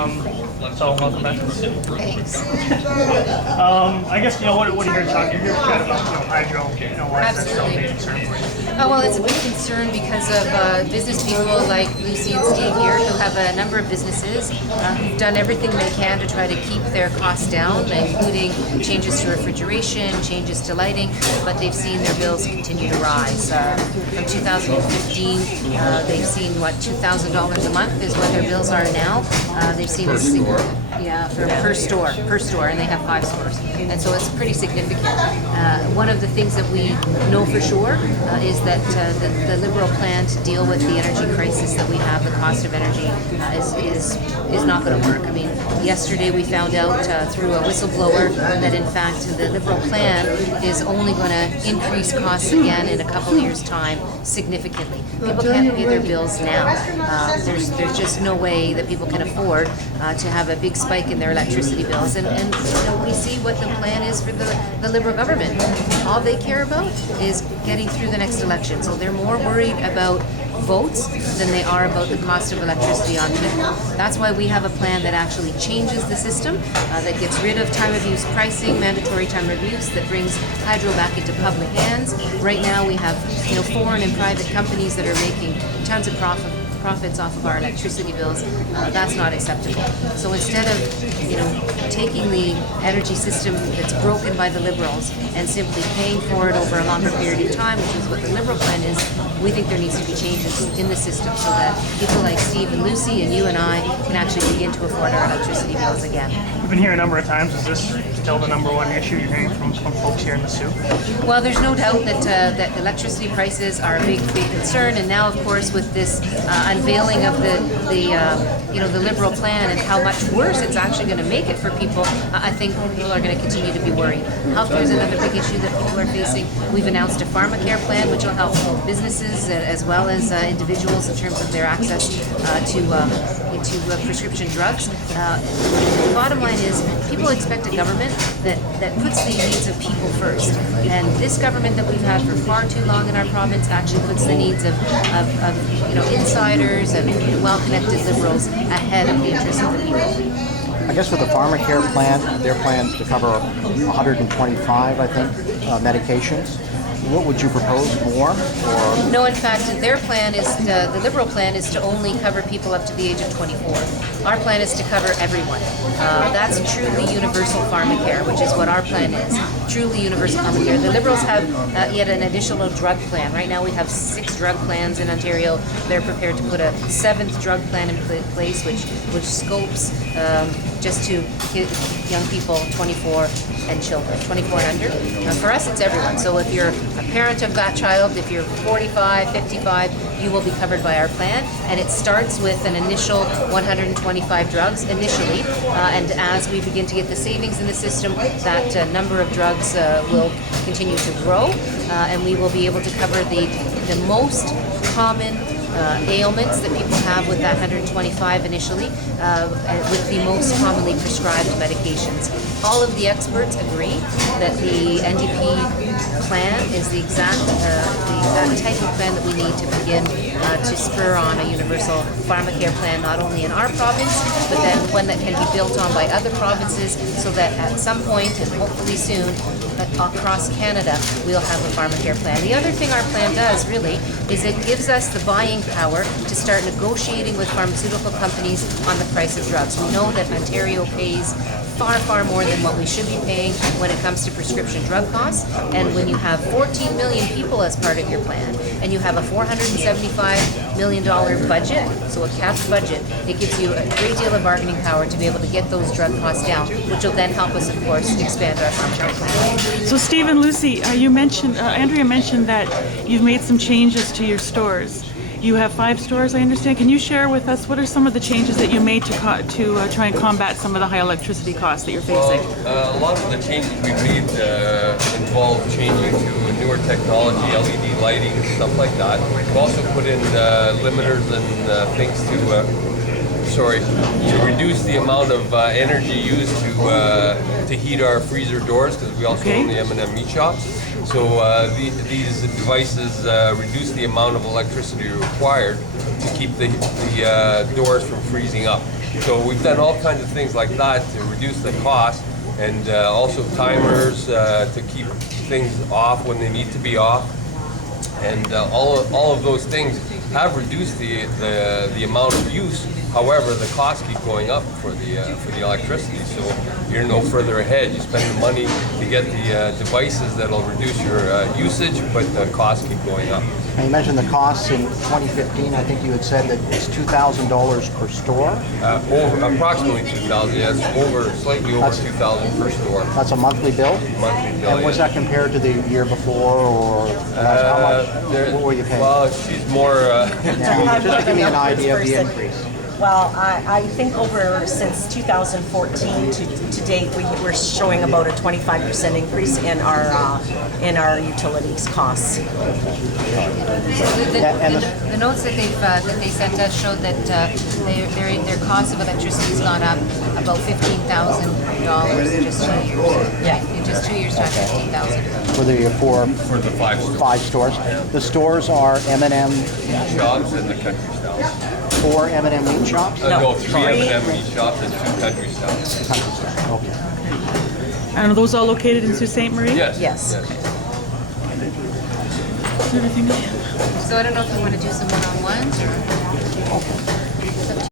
So welcome back to the Soup. Thanks. I guess what are you here to talk? You're here to chat about hydro. Why is that still a big concern for you? Oh, well, it's a big concern because of business people like Lucy and Steve here who have a number of businesses who've done everything they can to try to keep their costs down, including changes to refrigeration, changes to lighting, but they've seen their bills continue to rise. From 2015, they've seen, $2,000 a month is what their bills are now. They've seen per store, and they have 5 stores, and so it's pretty significant. One of the things that we know for sure is that the Liberal plan to deal with the energy crisis that we have, the cost of energy, is not going to work. I mean, yesterday we found out through a whistleblower that in fact the Liberal plan is only going to increase costs again in a couple of years' time significantly. People can't pay their bills now. There's just no way that people can afford to have a big spike in their electricity bills, and we see what the plan is for the Liberal government. All they care about is getting through the next election, so they're more worried about votes than they are about the cost of electricity on people. That's why we have a plan that actually changes the system, that gets rid of time of use pricing, mandatory time of use, that brings hydro back into public hands. Right now we have foreign and private companies that are making tons of profits off of our electricity bills. That's not acceptable. So instead of taking the energy system that's broken by the Liberals and simply paying for it over a longer period of time, which is what the Liberal plan is, we think there needs to be changes in the system so that people like Steve and Lucy and you and I can actually begin to afford our electricity bills again. We've been here a number of times. Is this still the number one issue you're hearing from folks here in the Soup? Well, there's no doubt that electricity prices are a big concern, and now, of course, with this unveiling of the Liberal plan and how much worse it's actually going to make it for people, I think people are going to continue to be worried. Healthcare is another big issue that people are facing. We've announced a pharmacare plan which will help businesses as well as individuals in terms of their access to prescription drugs. The bottom line is people expect a government that puts the needs of people first, and this government that we've had for far too long in our province actually puts the needs of insiders and well-connected Liberals ahead of the interests of the people. I guess with the pharmacare plan, their plans to cover 125, I think, medications. What would you propose, more? Or? No, in fact, their plan is, the Liberal plan is to only cover people up to the age of 24. Our plan is to cover everyone. That's truly universal pharmacare, which is what our plan is. Truly universal pharmacare. The Liberals have yet an additional drug plan. Right now we have 6 drug plans in Ontario. They're prepared to put a 7th drug plan in place, which scopes just to young people 24 and children, 24 and under. For us, it's everyone. So if you're a parent of that child, if you're 45, 55, you will be covered by our plan. And it starts with an initial 125 drugs initially. And as we begin to get the savings in the system, that number of drugs will continue to grow. And we will be able to cover the most common ailments that people have with that 125 initially, with the most commonly prescribed medications. All of the experts agree that the NDP plan is the exact type of plan that we need to begin to spur on a universal pharmacare plan, not only in our province, but then one that can be built on by other provinces, so that at some point, and hopefully soon, across Canada, we'll have a pharmacare plan. The other thing our plan does, really, is it gives us the buying power to start negotiating with pharmaceutical companies on the price of drugs. We know that Ontario pays far more than what we should be paying when it comes to prescription drug costs. And when you have 14 million people as part of your plan, and you have a $475 million budget, so a capped budget, it gives you a great deal of bargaining power to be able to get those drug costs down, which will then help us, of course, expand our pharmacare plan. So Steve and Lucy, you mentioned, Andrea mentioned that you've made some changes to your stores. You have 5 stores, I understand. Can you share with us what are some of the changes that you made to try and combat some of the high electricity costs that you're facing? Well, a lot of the changes we've made involve changing to newer technology, LED lighting, stuff like that. We've also put in limiters and things to reduce the amount of energy used to heat our freezer doors, because we also own the M&M meat shops. So these devices reduce the amount of electricity required to keep the doors from freezing up. So we've done all kinds of things like that to reduce the cost, and also timers to keep things off when they need to be off. And all of those things have reduced the amount of use. However, the costs keep going up for the electricity. So you're no further ahead. You spend the money to get the devices that'll reduce your usage, but the costs keep going up. And you mentioned the costs in 2015. I think you had said that it's $2,000 per store. Over approximately 2,000. Yes, slightly over 2,000 per store. That's a monthly bill. Monthly bill. And was that compared to the year before, or how much? What were you paying? Well, she's more. Yeah, just to give me an idea of the increase. Well, I think since 2014 to date, we're showing about a 25% increase in our utilities costs. The notes that they sent us showed that their cost of electricity has gone up about $15,000 in just 2 years. Yeah. In just 2 years, time, 15,000. For the For the 5 stores. 5 stores. The stores are M&M, Shops and the country styles. 4 M&M meat shops? No, 3 M&M meat shops and 2 country styles. Okay. And are those all located in Sault Ste. Marie? Yes. Yes. Everything I have. So I don't know if you want to do some one-on-ones or.